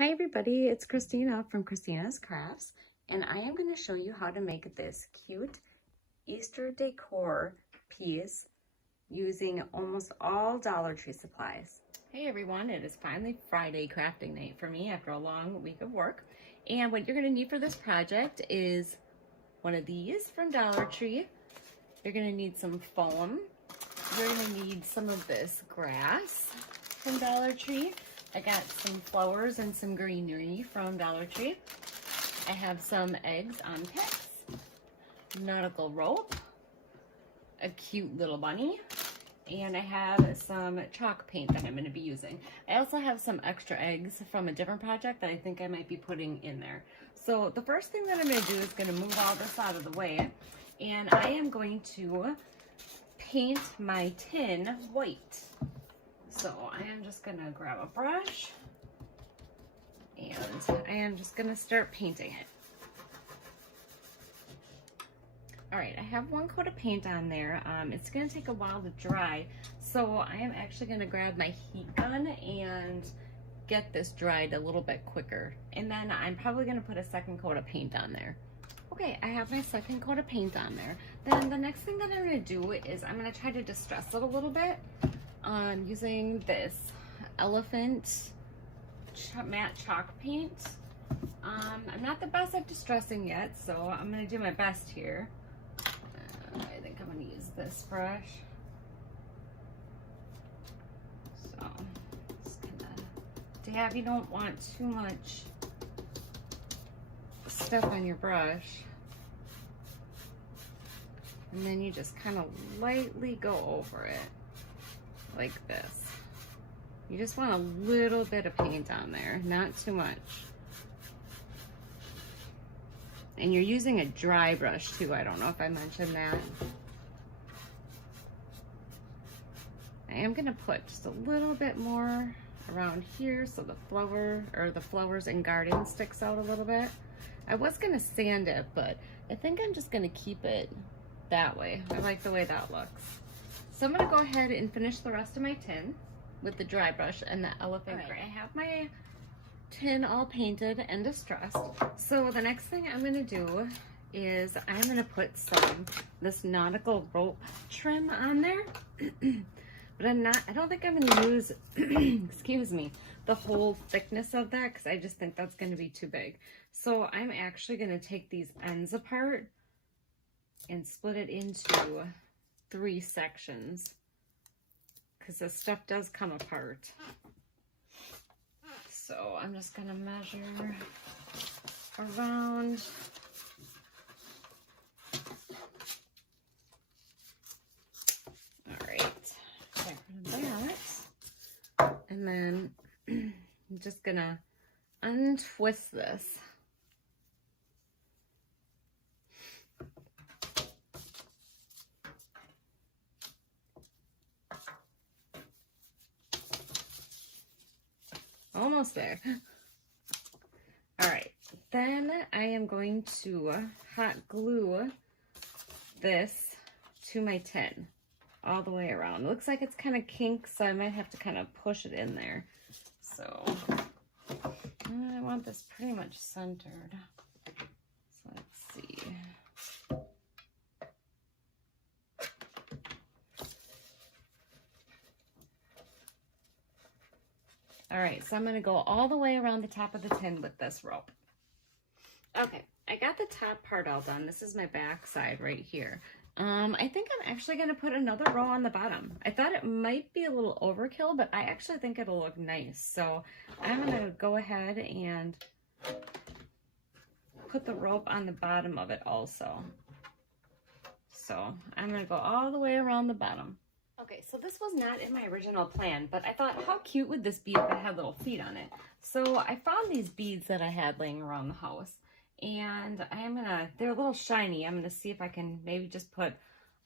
Hi everybody, it's Christina from Christina's Crafts, and I am going to show you how to make this cute Easter decor piece using almost all Dollar Tree supplies. Hey everyone, it is finally Friday crafting night for me after a long week of work. And what you're going to need for this project is one of these from Dollar Tree. You're going to need some foam. You're going to need some of this grass from Dollar Tree. I got some flowers and some greenery from Dollar Tree. I have some eggs on picks, nautical rope, a cute little bunny, and I have some chalk paint that I'm going to be using. I also have some extra eggs from a different project that I think I might be putting in there. So the first thing that I'm going to do is going to move all this out of the way, and I am going to paint my tin white. So I am just gonna grab a brush and I am just gonna start painting it. All right, I have one coat of paint on there. It's gonna take a while to dry, so I am actually gonna grab my heat gun and get this dried a little bit quicker. And then I'm probably gonna put a second coat of paint on there. Okay, I have my second coat of paint on there. Then the next thing that I'm gonna do is I'm gonna try to distress it a little bit. Using this elephant matte chalk paint. I'm not the best at distressing yet, so I'm going to do my best here. I think I'm going to use this brush. So, just gonna dab. You don't want too much stuff on your brush. And then you just kind of lightly go over it. Like this. You just want a little bit of paint on there, not too much. And you're using a dry brush too. I don't know if I mentioned that. I am gonna put just a little bit more around here so the flower or the flowers and garden sticks out a little bit. I was gonna sand it, but I think I'm just gonna keep it that way. I like the way that looks. So I'm gonna go ahead and finish the rest of my tin with the dry brush and the elephant gray. I have my tin all painted and distressed. So the next thing I'm gonna do is I'm gonna put this nautical rope trim on there. But I don't think I'm gonna use, excuse me, the whole thickness of that because I just think that's gonna be too big. So I'm actually gonna take these ends apart and split it into 3 sections because this stuff does come apart. So I'm just gonna measure around all right, get rid of that, and then I'm just gonna untwist this. Almost there. All right, then I am going to hot glue this to my tin all the way around. It looks like it's kind of kinked, so I might have to kind of push it in there. So I want this pretty much centered. So let's see. All right, so I'm gonna go all the way around the top of the tin with this rope. Okay, I got the top part all done. This is my back side right here. I think I'm actually gonna put another row on the bottom. I thought it might be a little overkill, but I actually think it'll look nice. So I'm gonna go ahead and put the rope on the bottom of it also. So I'm gonna go all the way around the bottom. Okay, so this was not in my original plan, but I thought, how cute would this be if it had little feet on it? So I found these beads that I had laying around the house, and they're a little shiny. I'm gonna see if I can maybe just put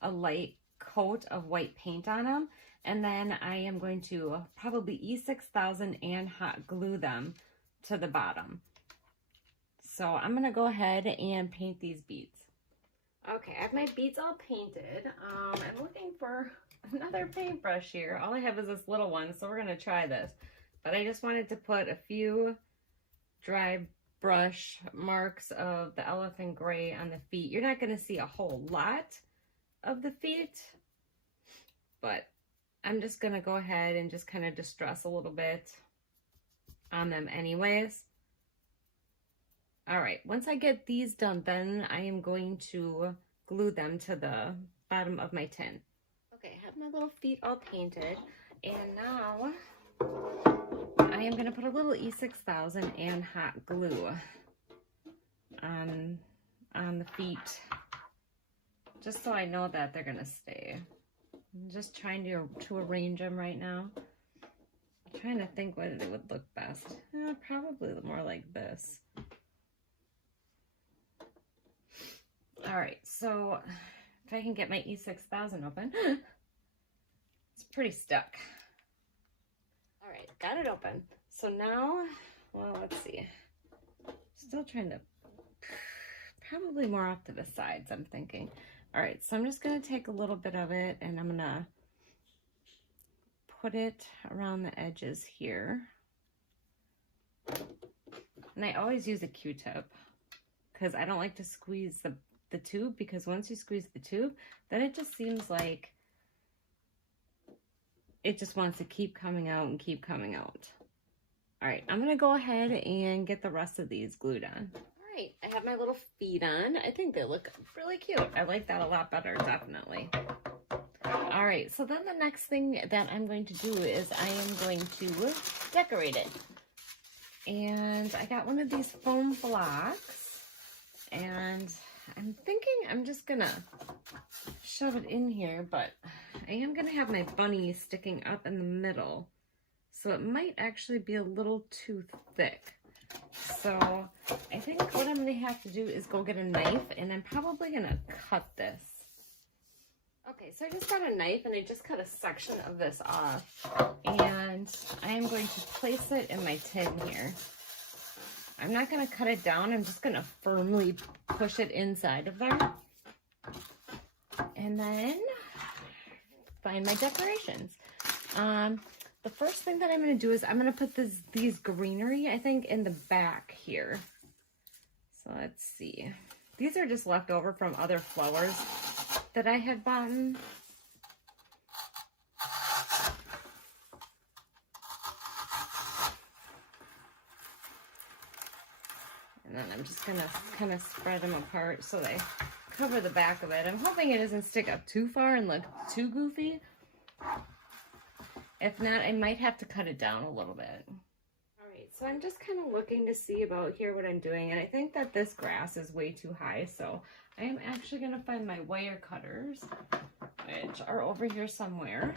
a light coat of white paint on them, and then I am going to probably E6000 and hot glue them to the bottom. So I'm gonna go ahead and paint these beads. Okay, I have my beads all painted. I'm looking for another paintbrush here. All I have is this little one, so we're gonna try this. But I just wanted to put a few dry brush marks of the elephant gray on the feet. You're not going to see a whole lot of the feet, but I'm just going to go ahead and just kind of distress a little bit on them anyways. All right, once I get these done, then I am going to glue them to the bottom of my tin. Okay, I have my little feet all painted, and now I am going to put a little E6000 and hot glue on the feet, just so I know that they're going to stay. I'm just trying to arrange them right now. I'm trying to think what it would look best. Probably more like this. All right, so if I can get my E6000 open, it's pretty stuck. All right, got it open. So now, well, let's see. Still trying to, probably more off to the sides, I'm thinking. All right, so I'm just gonna take a little bit of it and I'm gonna put it around the edges here. And I always use a Q-tip because I don't like to squeeze the tube, because once you squeeze the tube, then it just seems like it just wants to keep coming out and keep coming out. All right, I'm gonna go ahead and get the rest of these glued on. All right, I have my little feet on. I think they look really cute. I like that a lot better, definitely. All right, so then the next thing that I'm going to do is I am going to decorate it. And I got one of these foam blocks, and I'm thinking I'm just gonna shove it in here, but I am gonna have my bunny sticking up in the middle, so it might actually be a little too thick. So I think what I'm gonna have to do is go get a knife, and I'm probably gonna cut this. Okay, so I just got a knife and I just cut a section of this off, and I am going to place it in my tin here. I'm not going to cut it down. I'm just going to firmly push it inside of there. And then find my decorations. The first thing that I'm going to do is I'm going to put these greenery, I think, in the back here. So let's see. These are just left over from other flowers that I had bought. And then I'm just gonna kind of spread them apart so they cover the back of it. I'm hoping it doesn't stick up too far and look too goofy. If not, I might have to cut it down a little bit. All right, so I'm just kind of looking to see about here what I'm doing, and I think that this grass is way too high, so I am actually gonna find my wire cutters, which are over here somewhere,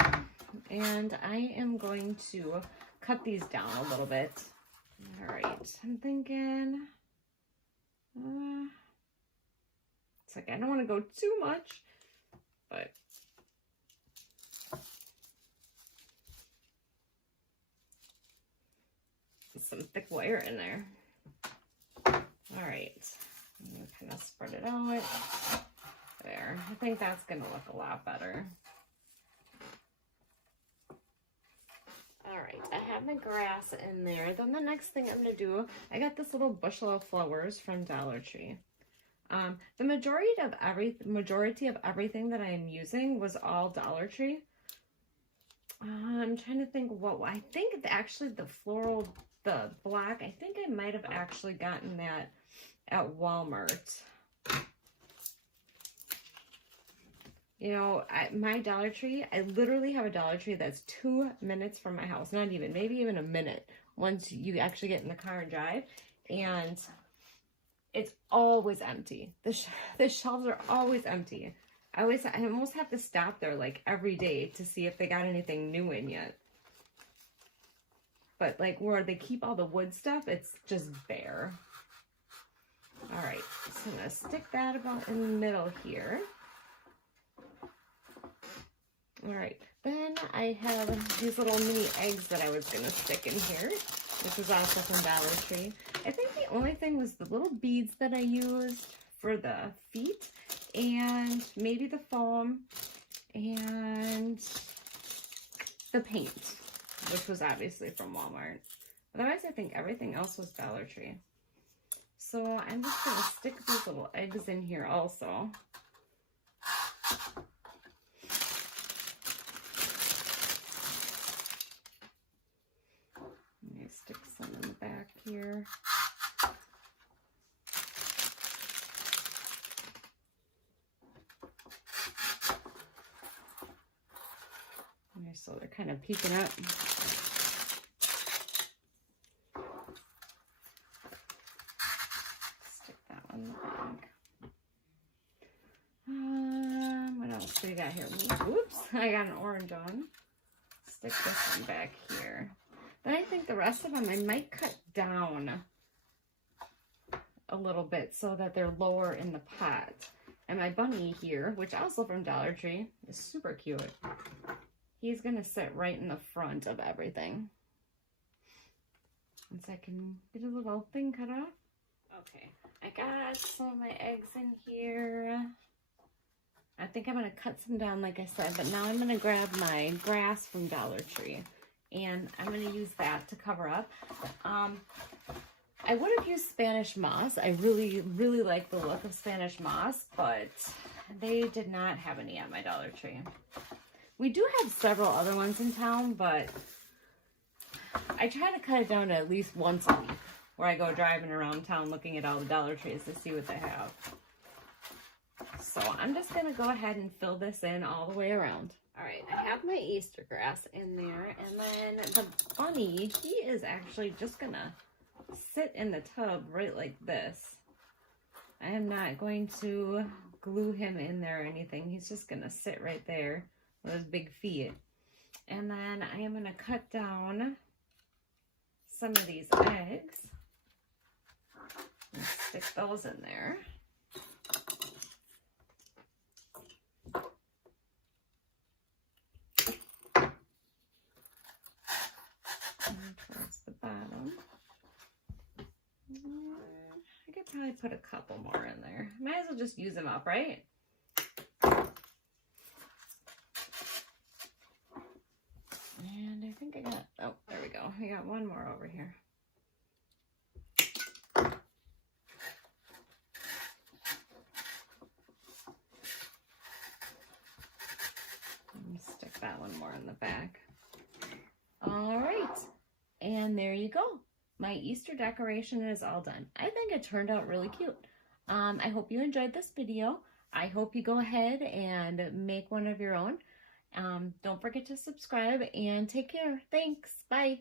and I am going to cut these down a little bit. All right, I'm thinking, it's like I don't want to go too much, but some thick wire in there. All right, I'm gonna kind of spread it out there. I think that's gonna look a lot better. All right, I have my grass in there. Then the next thing I'm gonna do, I got this little bushel of flowers from Dollar Tree. The majority of everything that I'm using was all Dollar Tree. I'm trying to think what, I think actually the black, I think I might have actually gotten that at Walmart. You know, my Dollar Tree, I literally have a Dollar Tree that's 2 minutes from my house. Not even, maybe even a minute once you actually get in the car and drive. And it's always empty. The shelves are always empty. I almost have to stop there like every day to see if they got anything new in yet. But like where they keep all the wood stuff, it's just bare. All right, so I'm gonna stick that about in the middle here. All right, then I have these little mini eggs that I was gonna stick in here. This is also from Dollar Tree. I think the only thing was the little beads that I used for the feet, and maybe the foam, and the paint, which was obviously from Walmart. Otherwise, I think everything else was Dollar Tree. So I'm just going to stick these little eggs in here also. Let me stick some in the back here. So they're kind of peeking up. Stick that one in the back. What else do we got here? Oops, I got an orange on. Stick this one back here. Then I think the rest of them I might cut down a little bit so that they're lower in the pot. And my bunny here, which also from Dollar Tree, is super cute. He's gonna sit right in the front of everything. And so I can get a little thing cut off. Okay, I got some of my eggs in here. I think I'm gonna cut some down like I said, but now I'm gonna grab my grass from Dollar Tree and I'm gonna use that to cover up. I would have used Spanish moss. I really, really like the look of Spanish moss, but they did not have any at my Dollar Tree. We do have several other ones in town, but I try to cut it down to at least once a week where I go driving around town looking at all the Dollar Trees to see what they have. So I'm just going to go ahead and fill this in all the way around. All right, I have my Easter grass in there, and then the bunny, he is actually just going to sit in the tub right like this. I am not going to glue him in there or anything. He's just going to sit right there. Those big feet. And then I am going to cut down some of these eggs and stick those in there. And towards the bottom. I could probably put a couple more in there. Might as well just use them up, right? And I think I got, oh, there we go. I got one more over here. Let me stick that one more in the back. All right. And there you go. My Easter decoration is all done. I think it turned out really cute. I hope you enjoyed this video. I hope you go ahead and make one of your own. Don't forget to subscribe and take care. Thanks. Bye.